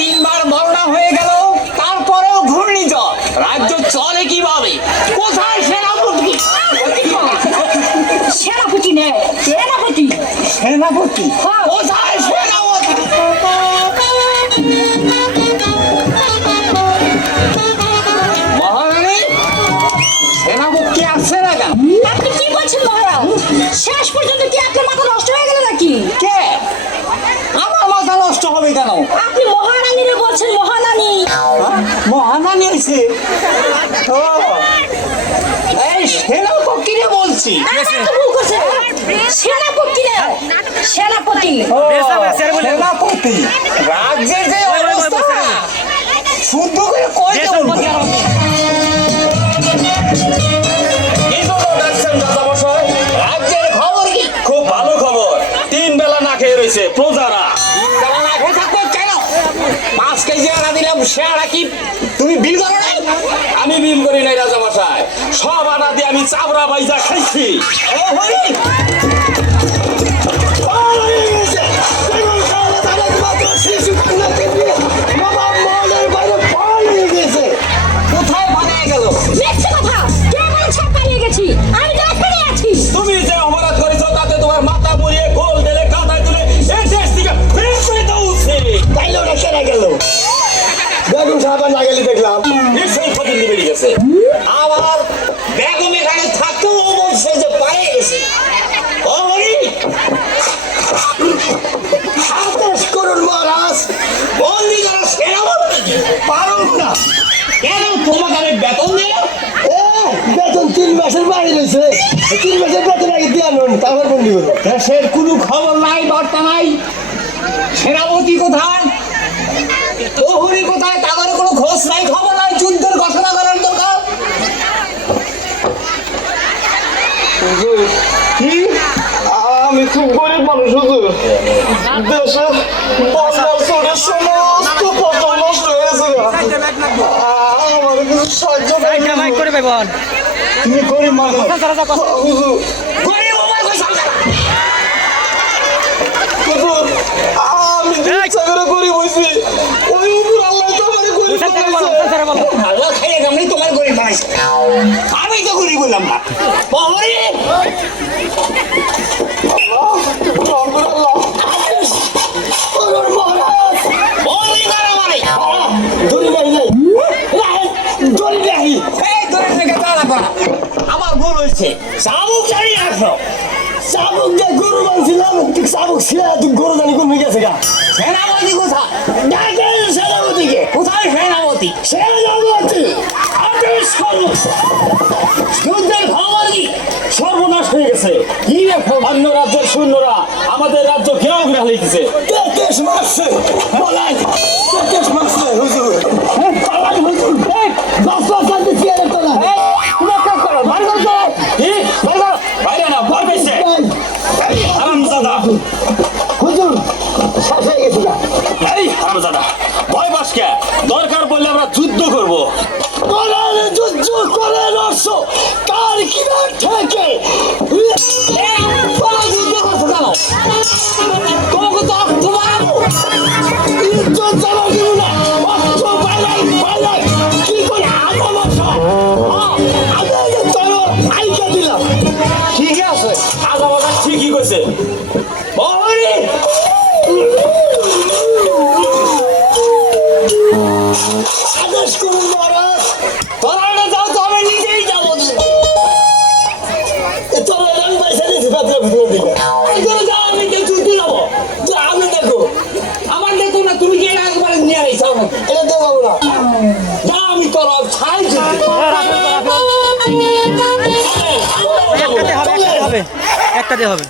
তিনবার বন্যা হয়ে গেল, তারপরেও ঘূর্ণিঝড়। রাজ্য চলে কিভাবে? কোথায় সেনাপতি? সেনাপতি নেই, সেনাপতি সেনাপতি কোথায়? সেনাপতি মহারানী, সেনাপতি আসছে না কেন? আপনি কি বলছেন মহারাজ? শেষ পর্যন্ত কি আপনার মাথা নষ্ট হয়ে গেল নাকি? কে? আমার মাথা নষ্ট হবে কেন? আপনি মহারানীরে বলছেন, মহারানী। মহারানী হয়েছে? ও, এই সেনাপতিরে বলছি। আপনি ভুল করছেন। সেনাপতি না, সেনাপতি। ও, সেনাপতি। রাজ্যের যে অবস্থা, শুদ্ধ করে কইতে বলবো। রাজ্যের খবর কি? খুব ভালো খবর, 3 বেলা না খেয়ে রয়েছে প্রজারা। তারা না খেয়ে থাকবো কেন? 5 কেজি আটা দিলাম, সে আটা কি তুমি বিল করো নাই? আমি বিল করি নাই রাজা মশাই, সব আটা দিয়ে আমি চাবড়া বাইজা খাইছি। ও হরি, কোথায় পালিয়ে গেল? মিথ্যে কথা। কে বলেছে পালিয়ে গেছি? আমি তো এখানে আছি। তুমি যে অপরাধ করেছো তাতে তোমার মাথা মুড়িয়ে গোল ঢেলে কাঁথায় তুলে এই দেশ থেকে বের করে দেওয়া উচিত। তাইলে ওটা কেনা গেল? বেগম সাহেব না গেলে দেখলাম নিশ্চয়ই ফকিন্দি বেরিয়ে গেছে। আবার বেগম এখানে থাকতেও ও বলছে যে পালিয়ে গেছে। ও হরি, আদেশ করুন মহারাজ, বন্দি করা সেনাপতি। পারুন না কেন? তোমাকে আমি বেতন দিলাম। বেতন 3 মাসের বাড়ি রয়েছে, 3 মাসের বেতন আগে দিয়ে আনুন, তারপর বন্দি করবো। দেশের কোনো খবর নাই, বার্তা নাই। সেনাপতি কোথায়? প্রহরী কোথায়? তাদের কোনো খোঁজ নাই, খবর নাই। যুদ্ধের ঘোষণা করার দরকার। কি? আমি খুব গরিব মানুষ হুজুর, দেশে বন্যার চোটে সমস্ত ফসল নষ্ট হয়ে গেছে। আমার কিছু সাহায্য করুন। তুমি গরিব মানুষ হুজুর, গরিব আমার কই সামনে? হুজুর, আমি যে ইচ্ছা করে গরিব হয়েছি, ওই উপর আল্লাহ তো আমার গরিব বানাইছে। আল্লাহ খাইয়ে আমি তোমার গরিব বানাইছি, আমি তো গরিব বললাম না। প্রহরী, আদেশ করুন মহারাজ, বন্দি করা মানে। এই দড়ি থেকে তাড়া করা। আমার ভুল হয়েছে, চাবুক জানি আসো। চাবুক দিয়ে গরু বানছিলাম, চাবুক ছিঁড়ে তুই গরু জানি কমে গেছে গা। সেনাপতি কোথায়? ডাকেন সেনাপতিকে। কোথায় সেনাপতি? সেনাপতি আদেশ করুন। যুদ্ধের খবর কি? সর্বনাশ হয়ে গেছে। কি ব্যাপার? অন্য রাজ্যের সৈন্যরা আমাদের রাজ্য ঘেরাও করে হারিয়েছে। দেশ মারছে, বলাই দেশ মারছে হুজুর। পালাই হুজুর, দশটা শান্তি চেয়ারে তোলা। রক্ষা করো, বার করো। কি? বাইরে না, ভয় পেয়েছে। হারামজাদা, হুজুর শেষ হয়ে গেছে গা। এই হারামজাদা, ভয় পাস কে? দরকার পড়লে আমরা যুদ্ধ করব। বলারে যুদ্ধ করে নষ্ট কার কিনা থেকে তোরা যুদ্ধ করছো কেন? তোমাকে তো তোমার ইজ্জত জানো কিনো না, অস্ত্র বাইলাই বাইলাই কি করে আমার মাথা আমি আগে তোর আইকা দিলাম। ঠিক আছে, আজাবাজা ঠিকই কইছে। বহরি আদেশ করুন মহারাজ, তোরা যাও তো আমি নিজেই যাবো। তোরা আমি পয়সা দিয়েছি পাত্রের ভিতরে দিকে, তোরা যাও, আমি যুদ্ধে যাবো। তো আমি দেখো, আমার দেখো না, তুমি কি এটা একবারে নিয়ে আইসা আমাকে? এটা তো যাবো না, যাও, আমি তোরা ছাই একটাতে হবে